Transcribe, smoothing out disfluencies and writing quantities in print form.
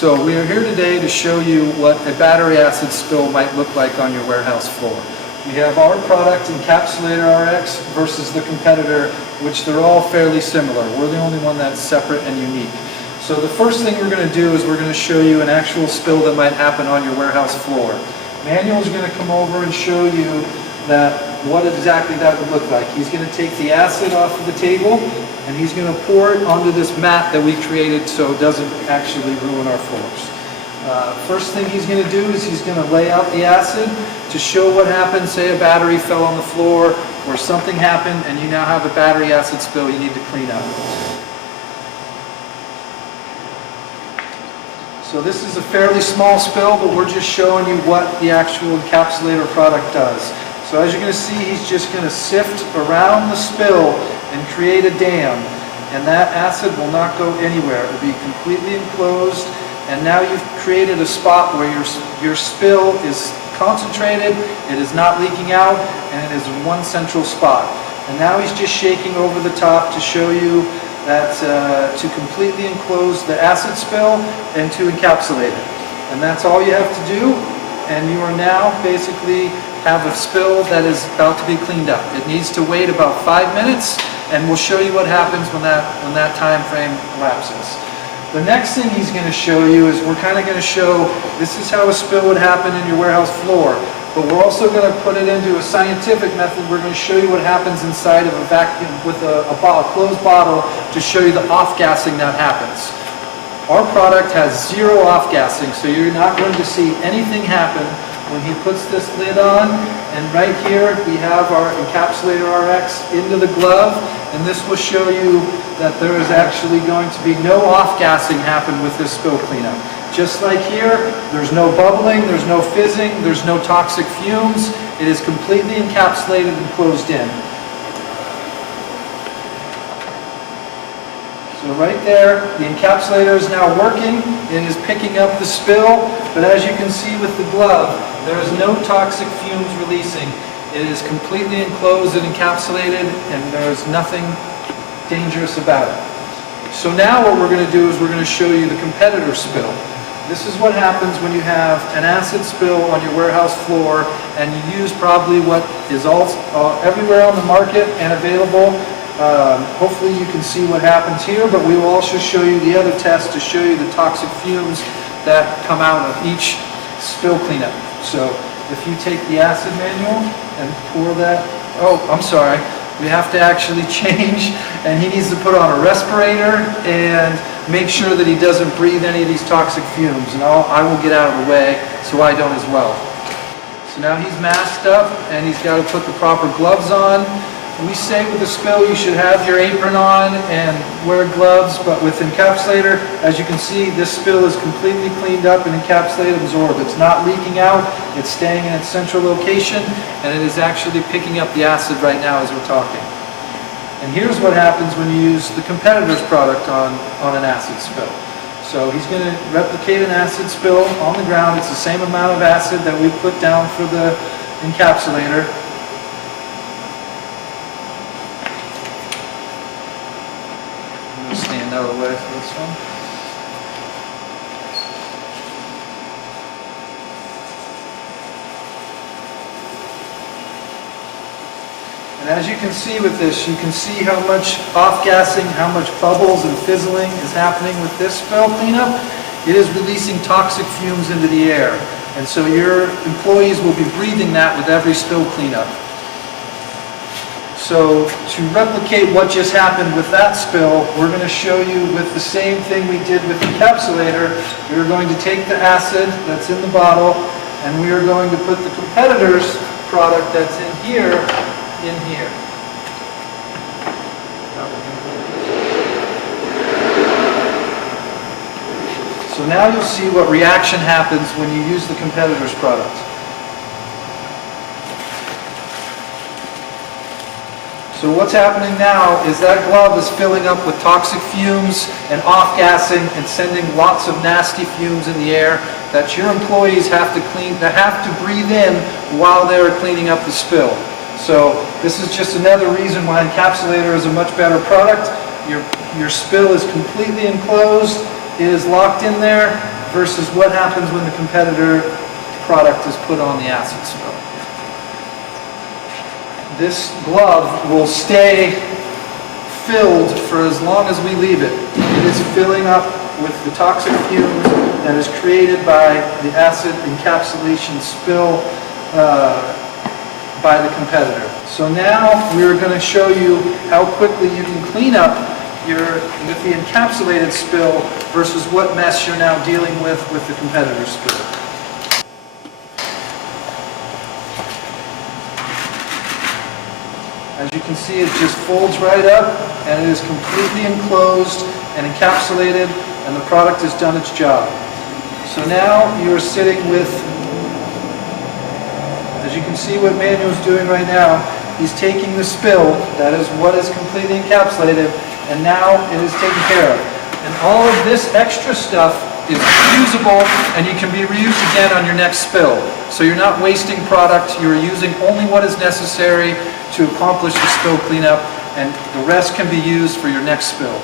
So we are here today to show you what a battery acid spill might look like on your warehouse floor. We have our product, Encapsulator RX, versus the competitor, which they're all fairly similar. We're the only one that's separate and unique. So the first thing we're going to do is we're going to show you an actual spill that might happen on your warehouse floor. Manuel is going to come over and show you what exactly that would look like. He's going to take the acid off of the table and he's going to pour it onto this mat that we created so it doesn't actually ruin our floors. First thing he's going to do is he's going to lay out the acid to show what happens. Say a battery fell on the floor or something happened and you now have a battery acid spill you need to clean up. So this is a fairly small spill, but we're just showing you what the actual encapsulator product does. So as you're going to see, he's just going to sift around the spill and create a dam. And that acid will not go anywhere. It will be completely enclosed. And now you've created a spot where your spill is concentrated, it is not leaking out, and it is in one central spot. And now he's just shaking over the top to show you that to completely enclose the acid spill and to encapsulate it. And that's all you have to do, and you are now basically have a spill that is about to be cleaned up. It needs to wait about 5 minutes, and we'll show you what happens when that time frame elapses. The next thing he's going to show you is we're kind of going to show this is how a spill would happen in your warehouse floor. But we're also going to put it into a scientific method. We're going to show you what happens inside of a vacuum with a closed bottle to show you the off-gassing that happens. Our product has zero off-gassing, so you're not going to see anything happen when he puts this lid on. And right here we have our Encapsulator RX into the glove, and this will show you that there is actually going to be no off-gassing happen with this spill cleanup. Just like here, there's no bubbling, there's no fizzing, there's no toxic fumes. It is completely encapsulated and closed in. So right there, the encapsulator is now working. It is picking up the spill, but as you can see with the glove, there is no toxic fumes releasing. It is completely enclosed and encapsulated, and there is nothing dangerous about it. So now what we're going to do is we're going to show you the competitor spill. This is what happens when you have an acid spill on your warehouse floor and you use probably what is everywhere on the market and available. Hopefully you can see what happens here, but we will also show you the other test to show you the toxic fumes that come out of each spill cleanup. So if you take the acid manual and pour that, I'm sorry, we have to actually change, and he needs to put on a respirator and make sure that he doesn't breathe any of these toxic fumes, and I will get out of the way so I don't as well. So now he's masked up and he's got to put the proper gloves on. We say with the spill you should have your apron on and wear gloves, but with Encapsulator, as you can see, this spill is completely cleaned up and encapsulated and absorbed. It's not leaking out, it's staying in its central location, and it is actually picking up the acid right now as we're talking. And here's what happens when you use the competitor's product on an acid spill. So he's going to replicate an acid spill on the ground. It's the same amount of acid that we put down for the encapsulator. I'm going to stand out of the way for this one. And as you can see with this, you can see how much off-gassing, how much bubbles and fizzling is happening with this spill cleanup. It is releasing toxic fumes into the air. And so your employees will be breathing that with every spill cleanup. So to replicate what just happened with that spill, we're going to show you with the same thing we did with the encapsulator. We're going to take the acid that's in the bottle, and we are going to put the competitor's product that's in here. So now you'll see what reaction happens when you use the competitor's product. So what's happening now is that glove is filling up with toxic fumes and off-gassing and sending lots of nasty fumes in the air that your employees have to breathe in while they're cleaning up the spill. So this is just another reason why Encapsulator is a much better product. Your spill is completely enclosed, it is locked in there, versus what happens when the competitor product is put on the acid spill. This glove will stay filled for as long as we leave it. It is filling up with the toxic fumes that is created by the acid encapsulation spill by the competitor. So now we're going to show you how quickly you can clean up with the encapsulated spill versus what mess you're now dealing with the competitor spill. As you can see, it just folds right up and it is completely enclosed and encapsulated, and the product has done its job. So now you are sitting with, as you can see what Manuel's doing right now, he's taking the spill, that is what is completely encapsulated, and now it is taken care of. And all of this extra stuff is reusable, and you can be reused again on your next spill. So you're not wasting product, you're using only what is necessary to accomplish the spill cleanup, and the rest can be used for your next spill.